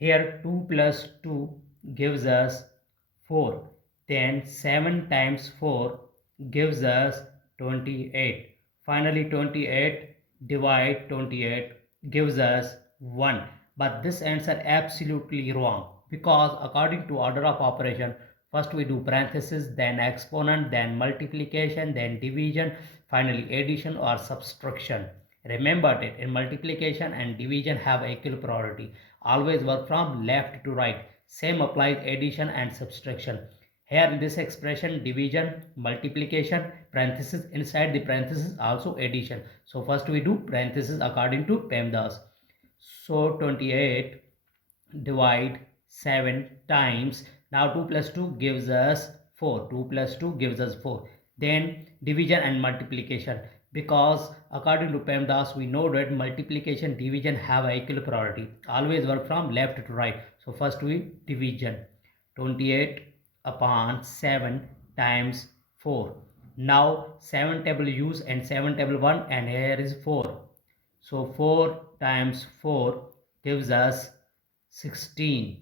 Here 2 plus 2 gives us 4. Then 7 times 4 gives us 28. Finally 28 divide 28 gives us 1. But this answer absolutely wrong, because according to order of operation, first we do parenthesis, then exponent, then multiplication, then division, finally addition or subtraction. Remember that in multiplication and division have equal priority. Always work from left to right. Same applies addition and subtraction. Here in this expression, division, multiplication, parenthesis, inside the parenthesis also addition. So first we do parenthesis according to PEMDAS. So 28 divide 7 times, now 2 plus 2 gives us 4. 2 plus 2 gives us 4. Then division and multiplication, because according to PEMDAS we know that multiplication division have equal priority. Always work from left to right. So first we division, 28 upon 7 times 4. Now 7 table use and 7 table 1, and here is 4. So 4 times 4 gives us 16.